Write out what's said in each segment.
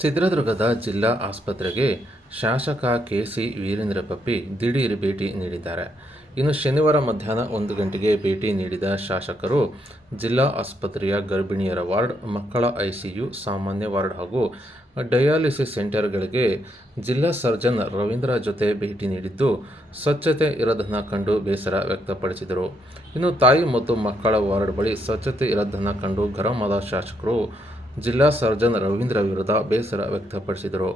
ಚಿತ್ರದುರ್ಗದ ಜಿಲ್ಲಾ ಆಸ್ಪತ್ರೆಗೆ ಶಾಸಕ ಕೆಸಿ ವೀರೇಂದ್ರ ಪಪ್ಪಿ ದಿಢೀರ್ ಭೇಟಿ ನೀಡಿದ್ದಾರೆ. ಇನ್ನು ಶನಿವಾರ ಮಧ್ಯಾಹ್ನ ಒಂದು ಗಂಟೆಗೆ ಭೇಟಿ ನೀಡಿದ ಶಾಸಕರು, ಜಿಲ್ಲಾ ಆಸ್ಪತ್ರೆಯ ಗರ್ಭಿಣಿಯರ ವಾರ್ಡ್, ಮಕ್ಕಳ ಐಸಿಯು, ಸಾಮಾನ್ಯ ವಾರ್ಡ್ ಹಾಗೂ ಡಯಾಲಿಸಿಸ್ ಸೆಂಟರ್ಗಳಿಗೆ ಜಿಲ್ಲಾ ಸರ್ಜನ್ ರವೀಂದ್ರ ಜೊತೆ ಭೇಟಿ ನೀಡಿದ್ದು, ಸ್ವಚ್ಛತೆ ಇರದನ್ನ ಕಂಡು ಬೇಸರ ವ್ಯಕ್ತಪಡಿಸಿದರು. ಇನ್ನು ತಾಯಿ ಮತ್ತು ಮಕ್ಕಳ ವಾರ್ಡ್ ಬಳಿ ಸ್ವಚ್ಛತೆ ಇರದನ್ನ ಕಂಡು ಗರಂ ಶಾಸಕರು ಜಿಲ್ಲಾ ಸರ್ಜನ್ ರವೀಂದ್ರ ವಿರುದ್ಧ ಬೇಸರ ವ್ಯಕ್ತಪಡಿಸಿದರು.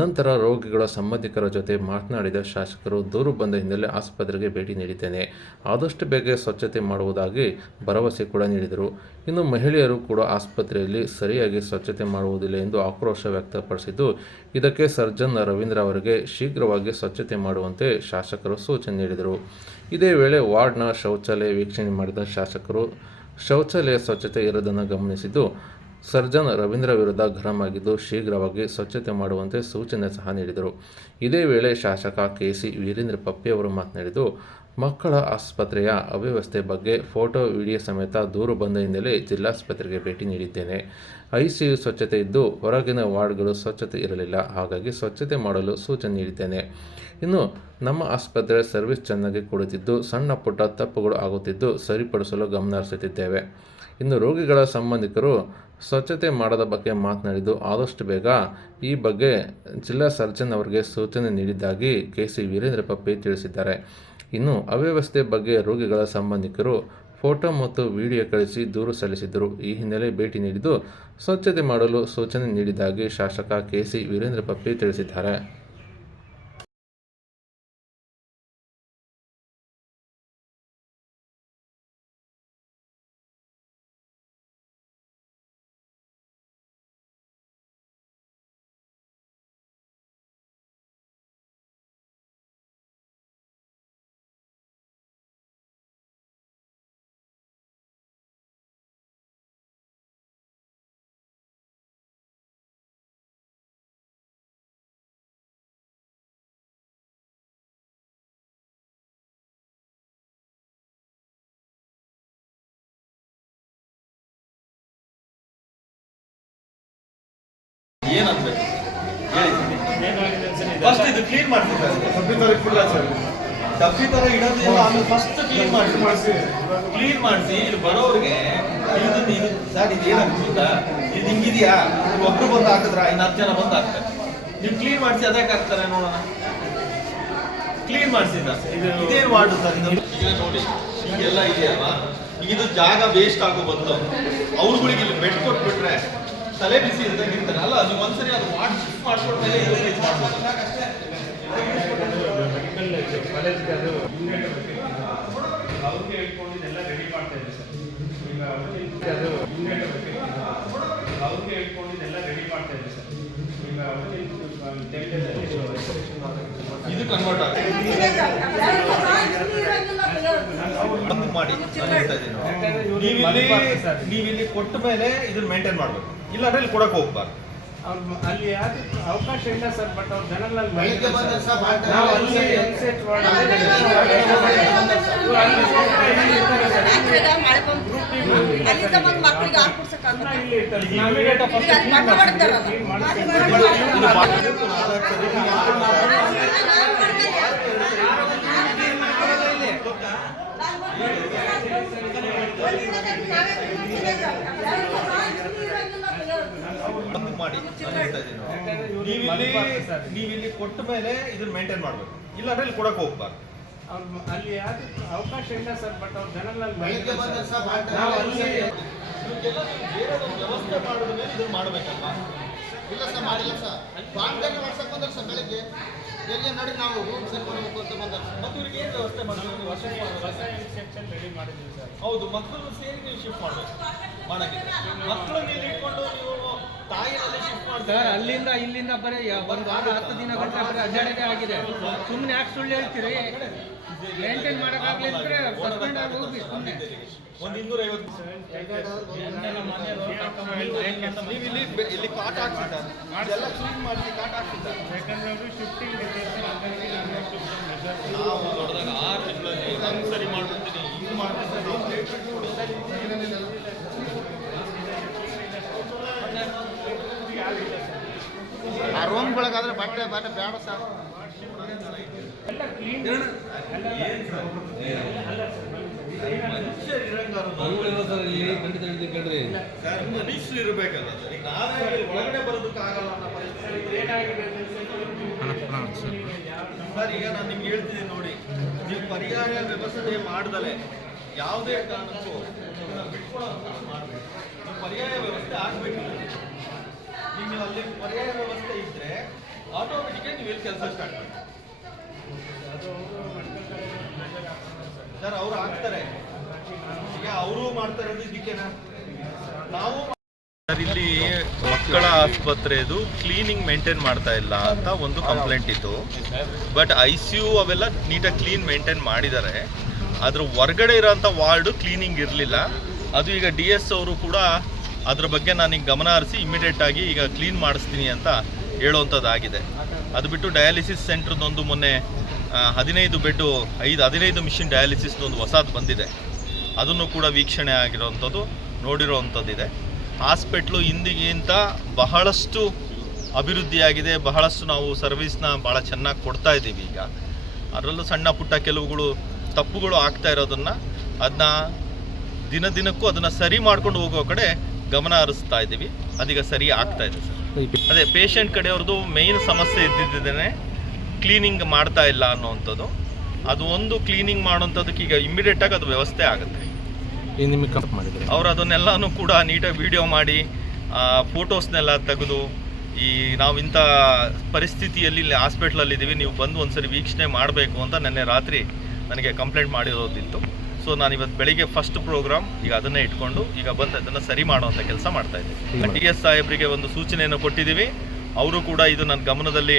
ನಂತರ ರೋಗಿಗಳ ಸಂಬಂಧಿಕರ ಜೊತೆ ಮಾತನಾಡಿದ ಶಾಸಕರು, ದೂರು ಬಂದ ಹಿನ್ನೆಲೆ ಆಸ್ಪತ್ರೆಗೆ ಭೇಟಿ ನೀಡಿದ್ದೇನೆ. ಆದಷ್ಟು ಬೇಗ ಸ್ವಚ್ಛತೆ ಮಾಡುವುದಾಗಿ ಭರವಸೆ ಕೂಡ ನೀಡಿದರು. ಇನ್ನು ಮಹಿಳೆಯರು ಕೂಡ ಆಸ್ಪತ್ರೆಯಲ್ಲಿ ಸರಿಯಾಗಿ ಸ್ವಚ್ಛತೆ ಮಾಡುವುದಿಲ್ಲ ಎಂದು ಆಕ್ರೋಶ ವ್ಯಕ್ತಪಡಿಸಿದ್ದು, ಇದಕ್ಕೆ ಸರ್ಜನ್ ರವೀಂದ್ರ ಅವರಿಗೆ ಶೀಘ್ರವಾಗಿ ಸ್ವಚ್ಛತೆ ಮಾಡುವಂತೆ ಶಾಸಕರು ಸೂಚನೆ ನೀಡಿದರು. ಇದೇ ವೇಳೆ ವಾರ್ಡ್ನ ಶೌಚಾಲಯ ವೀಕ್ಷಣೆ ಮಾಡಿದ ಶಾಸಕರು, ಶೌಚಾಲಯ ಸ್ವಚ್ಛತೆ ಇರದನ್ನು ಗಮನಿಸಿದ್ದು ಸರ್ಜನ್ ರವೀಂದ್ರ ವಿರುದ್ಧ ಗರಂ ಆಗಿದ್ದು ಶೀಘ್ರವಾಗಿ ಸ್ವಚ್ಛತೆ ಮಾಡುವಂತೆ ಸೂಚನೆ ಸಹ ನೀಡಿದರು. ಇದೇ ವೇಳೆ ಶಾಸಕ ಕೆಸಿ ವೀರೇಂದ್ರ ಪಪ್ಪಿ ಅವರು ಮಾತನಾಡಿದ್ದು, ಮಕ್ಕಳ ಆಸ್ಪತ್ರೆಯ ಅವ್ಯವಸ್ಥೆ ಬಗ್ಗೆ ಫೋಟೋ, ವಿಡಿಯೋ ಸಮೇತ ದೂರು ಬಂದ ಹಿನ್ನೆಲೆ ಜಿಲ್ಲಾಸ್ಪತ್ರೆಗೆ ಭೇಟಿ ನೀಡಿದ್ದೇನೆ. ಐಸಿಯು ಸ್ವಚ್ಛತೆ ಇದ್ದು ಹೊರಗಿನ ವಾರ್ಡ್ಗಳು ಸ್ವಚ್ಛತೆ ಇರಲಿಲ್ಲ. ಹಾಗಾಗಿ ಸ್ವಚ್ಛತೆ ಮಾಡಲು ಸೂಚನೆ ನೀಡಿದ್ದೇನೆ. ಇನ್ನು ನಮ್ಮ ಆಸ್ಪತ್ರೆ ಸರ್ವಿಸ್ ಚೆನ್ನಾಗಿ ಕೊಡುತ್ತಿದ್ದು, ಸಣ್ಣ ಪುಟ್ಟ ತಪ್ಪುಗಳು ಆಗುತ್ತಿದ್ದು ಸರಿಪಡಿಸಲು ಗಮನ ಹರಿಸುತ್ತಿದ್ದೇವೆ. ಇನ್ನು ರೋಗಿಗಳ ಸಂಬಂಧಿಕರು ಸ್ವಚ್ಛತೆ ಮಾಡದ ಬಗ್ಗೆ ಮಾತನಾಡಿದ್ದು ಆದಷ್ಟು ಬೇಗ ಈ ಬಗ್ಗೆ ಜಿಲ್ಲಾ ಸರ್ಜನ್ ಅವರಿಗೆ ಸೂಚನೆ ನೀಡಿದ್ದಾಗಿ ಕೆ ಸಿ ವೀರೇಂದ್ರ ಪಪ್ಪಿ ತಿಳಿಸಿದ್ದಾರೆ. ಇನ್ನು ಅವ್ಯವಸ್ಥೆ ಬಗ್ಗೆ ರೋಗಿಗಳ ಸಂಬಂಧಿಕರು ಫೋಟೋ ಮತ್ತು ವಿಡಿಯೋ ಕಳಿಸಿ ದೂರು ಸಲ್ಲಿಸಿದ್ದರು. ಈ ಹಿನ್ನೆಲೆ ಭೇಟಿ ನೀಡಿದ್ದು ಸ್ವಚ್ಛತೆ ಮಾಡಲು ಸೂಚನೆ ನೀಡಿದ್ದಾಗಿ ಶಾಸಕ ಕೆ ಸಿ ವೀರೇಂದ್ರ ಪಪ್ಪಿ ತಿಳಿಸಿದ್ದಾರೆ. ಏನ್ ಅನ್ಬೇಕು ಫಸ್ಟ್ ಇದು ಕ್ಲೀನ್ ಮಾಡ್ತಿದ್ದಾರೆ. ಡಬ್ಬಿ ತರ ಇಡೋದಿಲ್ಲ ಆಮೇಲೆ ಫಸ್ಟ್ ಕ್ಲೀನ್ ಮಾಡಿ ಕ್ಲೀನ್ ಮಾಡಿಸಿ. ಇಲ್ಲಿ ಬರೋರಿಗೆ ಇದನ್ನ ಇದು ಸರ್ ಇದು ಹಿಂಗಿದ್ಯಾ? ಒಬ್ರು ಬಂದು ಹಾಕಿದ್ರ ಇನ್ನು ಹತ್ತು ಜನ ಬಂದು ಹಾಕ್ತಾರೆ. ನೀವು ಕ್ಲೀನ್ ಮಾಡಿಸಿ ಅದಕ್ಕೆ ಹಾಕ್ತಾರೆ ನೋಡೋಣ. ಕ್ಲೀನ್ ಮಾಡಿಸಿದ ಇದು ಇದೇನು ವಾರ್ಡ್ ಸರ್ ಇದು. ಈಗ ನೋಡಿ ಹೀಗೆಲ್ಲ ಇದೆಯಲ್ವಾ? ಇದು ಜಾಗ ವೇಸ್ಟ್ ಆಗೋ ಬಂದು ಅವ್ರುಗಳಿಗೆ ಇಲ್ಲಿ ಬೆಡ್ ಕೊಟ್ಬಿಟ್ರೆ ತಲೆ ಬಿಸಿ ಇದ್ದಂಗೆ ಇರ್ತಾರೆ. ಅಲ್ಲ ಅದು ಒಂದ್ಸರಿ ಅದು ಮಾಡಿ ಶಿಫ್ಟ್ ಮಾಡ್ಕೊಂಡ್ಮೇಲೆ ಇದು ಮಾಡ್ಬೋದು. ಅವ್ರಿಗೆ ಹೇಳ್ಕೊಂಡಿದ್ದೆಲ್ಲ ರೆಡಿ ಮಾಡ್ತಾ ಇದೆ ಸರ್. ಈಗ ಅದು ಅವ್ರಿಗೆ ಹೇಳ್ಕೊಂಡಿದ್ದೆಲ್ಲ ರೆಡಿ ಮಾಡ್ತಾ ಇದೆ ಸರ್. ಈಗ ಇದು ಕನ್ವರ್ಟ್ ಆಗುತ್ತೆ. ಬಂದ್ ಮಾಡಿ ನೀವಿಲ್ಲಿ ನೀವಿಲ್ಲಿ ಕೊಟ್ಟ ಮೇಲೆ ಇದನ್ನ ಮೇಂಟೈನ್ ಮಾಡಬೇಕು. ಇಲ್ಲ ಅಂದ್ರೆ ಇಲ್ಲಿ ಕೊಡಕ್ ಹೋಗ್ಬಾರ್ದು ಅಲ್ಲಿ ಅವಕಾಶ ಇಲ್ಲ ಸರ್ ಬಟ್ ಅವ್ರು ಜನರಲ್ ಬೆಳಿಗ್ಗೆ ಬಂದ್ರೆ ಸರ್ ಮಾಡ್ತಾರೆ. ನಾವು ಅಲ್ಲಿ ಎನ್ಸೆಟ್ ಅಲ್ಲಿಂದ ಬಂದು ಮಕ್ಕಳಿಗೆ ಹಾಲು ಕುಡ್ಸಕ್ಕಾಗಲ್ಲ ಇಲ್ಲಿ ಇರ್ತಾರೆ. ಈಗ immediate ಆಗಿ first ಈಗ ಅಲ್ಲಿ ಮಟ್ಟ ಹೊಡಿತಾರಲ್ಲ. ಇದು ಮಾಡ್ಬೇಕು, ನಾಲ್ಕು ಸರಿ ಮಾಡ್ಬೇಕು. ಬಂದ್ ಮಾಡಿ. ನೀವಿಲ್ಲಿ ನೀವಿಲ್ಲಿ ಕೊಟ್ಟ ಮೇಲೆ ಇದನ್ನ ಮೇಂಟೈನ್ ಮಾಡ್ಬೇಕು. ಇಲ್ಲ ಅಂದ್ರೆ ಇಲ್ಲಿ ಕೊಡಕ್ ಹೋಗ್ಬಾರ್ದು. ಅಲ್ಲಿ ಯಾವ್ದು ಅವಕಾಶ ಇಲ್ಲ ಸರ್ ಬಟ್ ಅವ್ರ ಸರ್. ಒಂದು ವ್ಯವಸ್ಥೆ ಮಾಡಿದ ಮೇಲೆ ಇದನ್ನ ಮಾಡಬೇಕಲ್ವಾ? ಇಲ್ಲ ಸರ್ ಮಾಡಿಲ್ಲ ಸರ್. ಬಾಂಡ್ಗೆ ಮಾಡ್ಸಕ್ ಬಂದ್ರೆ ಸರ್ ಬೆಳಿಗ್ಗೆ. ಎಲ್ಲಿ ನೋಡಿ ನಾವು ರೂಮ್ ಸೆಟ್ ಮಾಡಬೇಕು ಅಂತ ಬಂದ ಮತ್ತೆ ಇವ್ರಿಗೆ ಏನು ವ್ಯವಸ್ಥೆ ಮಾಡಿದ್ರು? ಹೊಸ ಇನ್ಸ್ಟ್ರಕ್ಷನ್ ರೆಡಿ ಮಾಡಿದ್ದೀವಿ ಸರ್? ಹೌದು ಮಕ್ಕಳು ಸೇರಿ ನೀವು ಶಿಫ್ಟ್ ಮಾಡಬೇಕು. ಮಾಡಕ್ಕೆ. ಮಕ್ಕಳನ್ನ ಇಲ್ಲಿ ಇಟ್ಕೊಂಡು ನೀವು ಸರ್ ಅಲ್ಲಿಂದ ಇಲ್ಲಿಂದ ಬರೀ ಒಂದು ವಾರ ಹತ್ತು ದಿನ ಗಂಟೆ ಬರೀ ಅಡ್ಡಾಡೋದೇ ಆಗಿದೆ. ಸುಮ್ಮನೆ ಯಾಕೆ ಸುಳ್ಳು ಹೇಳ್ತೀರಿ? ಮೇಂಟೈನ್ ಮಾಡೋಕ್ಕಾಗ್ಲಿದ್ರೆ ಸಸ್ಪೆಂಡ್ ಆಗಿ ಹೋಗಿ ಸುಮ್ಮನೆ ಒಂದು ಇನ್ನೂರ ಐವತ್ತು ನೀವು ಇಲ್ಲಿ ಬೆ- ಇಲ್ಲಿ ಕಾಟ್ ಹಾಕ್ಸಿದ್ದಾರೆ ಇದೆಲ್ಲ ಕ್ಲೀನ್ ಮಾಡಿ ಕಾಟ್ ಹಾಕ್ಸಿದ್ದಾರೆ ಯಾಕಂದ್ರೆ ಅವರು ಶಿಫ್ಟಿಂಗ್ ಇದೆ ಸರ್ ಹಾಗಾಗಿ ಇನ್ನಷ್ಟು measures ನಾವು ದೊಡ್ಡದಾಗ ಆರು ತಿಂಗಳಲ್ಲಿ ನಾನು ಸರಿ ಮಾಡ್ಬಿಡ್ತೀನಿ. ಇದು ಮಾಡ್ಬಿಡ್ತೀನಿ ಬಟ್ಟೆ ಬೇಡ ಸರ್. ಸರ್ ಮನುಷ್ಯರು ಇರಬೇಕಲ್ಲ ಒಳಗಡೆ ಬರೋದಕ್ಕಾಗಲ್ಲ ಅನ್ನೋ ಪರಿಸ್ಥಿತಿ ಸರ್ ಈಗ ನಾನು ನಿಮ್ಗೆ ಹೇಳ್ತಿದ್ದೀನಿ ನೋಡಿ. ನೀವು ಪರ್ಯಾಯ ವ್ಯವಸ್ಥೆ ಮಾಡ್ದಲೆ ಯಾವುದೇ ಕಾರಣಕ್ಕೂ ಪರ್ಯಾಯ ವ್ಯವಸ್ಥೆ ಆಗಬೇಕು. ಈಗ ನೀವು ಅಲ್ಲಿ ಪರ್ಯಾಯ ವ್ಯವಸ್ಥೆ ಇದ್ರೆ ನೀವು ಇಲ್ಲಿ ಸ್ಟಾರ್ಟ್ ಸರ್, ಅವರು ಆಗ್ತಾರೆ ಈಗ ಅವರು ನಾವು ಇಲ್ಲಿ ಮಕ್ಕಳ ಆಸ್ಪತ್ರೆದು ಕ್ಲೀನಿಂಗ್ ಮೇಂಟೈನ್ ಮಾಡ್ತಾ ಇಲ್ಲ ಅಂತ ಒಂದು ಕಂಪ್ಲೇಂಟ್ ಇತ್ತು. ಬಟ್ ಐ ಸಿ ಯು ಅವೆಲ್ಲ ನೀಟಾಗಿ ಕ್ಲೀನ್ ಮೇಂಟೈನ್ ಮಾಡಿದ್ದಾರೆ. ಅದ್ರ ಹೊರ್ಗಡೆ ಇರೋಂಥ ವಾರ್ಡು ಕ್ಲೀನಿಂಗ್ ಇರಲಿಲ್ಲ. ಅದು ಈಗ ಡಿ ಎಸ್ ಅವರು ಕೂಡ ಅದ್ರ ಬಗ್ಗೆ ನಾನೀಗ ಗಮನ ಹರಿಸಿ ಇಮಿಡಿಯೇಟ್ ಆಗಿ ಈಗ ಕ್ಲೀನ್ ಮಾಡಿಸ್ತೀನಿ ಅಂತ ಹೇಳುವಂಥದ್ದಾಗಿದೆ ಅದು ಬಿಟ್ಟು ಡಯಾಲಿಸಿಸ್ ಸೆಂಟ್ರದೊಂದು ಮೊನ್ನೆ ಹದಿನೈದು ಬೆಡ್ಡು, ಐದು, ಹದಿನೈದು ಮಿಷಿನ್ ಡಯಾಲಿಸಿಸ್ದೊಂದು ಹೊಸದು ಬಂದಿದೆ. ಅದನ್ನು ಕೂಡ ವೀಕ್ಷಣೆ ಆಗಿರೋವಂಥದ್ದು, ನೋಡಿರೋವಂಥದ್ದಿದೆ. ಹಾಸ್ಪಿಟ್ಲು ಇಂದಿಗಿಂತ ಬಹಳಷ್ಟು ಅಭಿವೃದ್ಧಿಯಾಗಿದೆ, ಬಹಳಷ್ಟು ನಾವು ಸರ್ವಿಸ್ನ ಭಾಳ ಚೆನ್ನಾಗಿ ಕೊಡ್ತಾ ಇದ್ದೀವಿ ಈಗ. ಅದರಲ್ಲೂ ಸಣ್ಣ ಪುಟ್ಟ ಕೆಲವುಗಳು, ತಪ್ಪುಗಳು ಆಗ್ತಾ ಇರೋದನ್ನು ಅದನ್ನ ದಿನ ದಿನಕ್ಕೂ ಅದನ್ನು ಸರಿ ಮಾಡ್ಕೊಂಡು ಹೋಗೋ ಕಡೆ ಗಮನ ಹರಿಸ್ತಾ ಇದ್ದೀವಿ. ಅದೀಗ ಸರಿ ಆಗ್ತಾ ಇದೆ ಸರ್. ಅದೇ ಪೇಷಂಟ್ ಕಡೆಯವ್ರದ್ದು ಮೇನ್ ಸಮಸ್ಯೆ ಇದ್ದಿದ್ದೇನೆ ಕ್ಲೀನಿಂಗ್ ಮಾಡ್ತಾ ಇಲ್ಲ ಅನ್ನೋವಂಥದ್ದು. ಅದು ಒಂದು ಕ್ಲೀನಿಂಗ್ ಮಾಡೋಂಥದ್ದಕ್ಕೆ ಈಗ ಇಮಿಡಿಯೇಟ್ ಆಗಿ ಅದು ವ್ಯವಸ್ಥೆ ಆಗುತ್ತೆ. ನಿಮಗೆ ಕಂಪ್ ಮಾಡಿದರೆ. ಅವ್ರು ಅದನ್ನೆಲ್ಲನೂ ಕೂಡ ನೀಟಾಗಿ ವಿಡಿಯೋ ಮಾಡಿ ಫೋಟೋಸ್ನೆಲ್ಲ ತೆಗೆದು ಈ ನಾವು ಇಂಥ ಪರಿಸ್ಥಿತಿಯಲ್ಲಿ ಇಲ್ಲಿ ಹಾಸ್ಪಿಟ್ಲಲ್ಲಿ ಇದ್ದೀವಿ ನೀವು ಬಂದು ಒಂದ್ಸರಿ ವೀಕ್ಷಣೆ ಮಾಡಬೇಕು ಅಂತ ನೆನ್ನೆ ರಾತ್ರಿ ನನಗೆ ಕಂಪ್ಲೇಂಟ್ ಮಾಡಿರೋದಿತ್ತು. ಸೊ ನಾನು ಇವತ್ತು ಬೆಳಿಗ್ಗೆ ಫಸ್ಟ್ ಪ್ರೋಗ್ರಾಮ್ ಈಗ ಅದನ್ನೇ ಇಟ್ಕೊಂಡು ಈಗ ಬಂದು ಅದನ್ನು ಸರಿ ಮಾಡುವಂಥ ಕೆಲಸ ಮಾಡ್ತಾ ಇದ್ದೀವಿ ಟಿ ಎಸ್ ಸಾಹೇಬರಿಗೆ ಒಂದು ಸೂಚನೆಯನ್ನು ಕೊಟ್ಟಿದ್ದೀವಿ. ಅವರು ಕೂಡ ಇದು ನನ್ನ ಗಮನದಲ್ಲಿ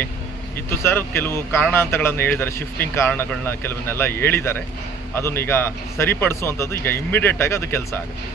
ಇತ್ತು ಸರ್. ಕೆಲವು ಕಾರಣಾಂತಗಳನ್ನು ಹೇಳಿದ್ದಾರೆ. ಶಿಫ್ಟಿಂಗ್ ಕಾರಣಗಳನ್ನ ಕೆಲವನ್ನೆಲ್ಲ ಹೇಳಿದ್ದಾರೆ. ಅದನ್ನು ಈಗ ಸರಿಪಡಿಸುವಂಥದ್ದು ಈಗ ಇಮ್ಮಿಡಿಯೇಟಾಗಿ ಅದು ಕೆಲಸ ಆಗುತ್ತೆ.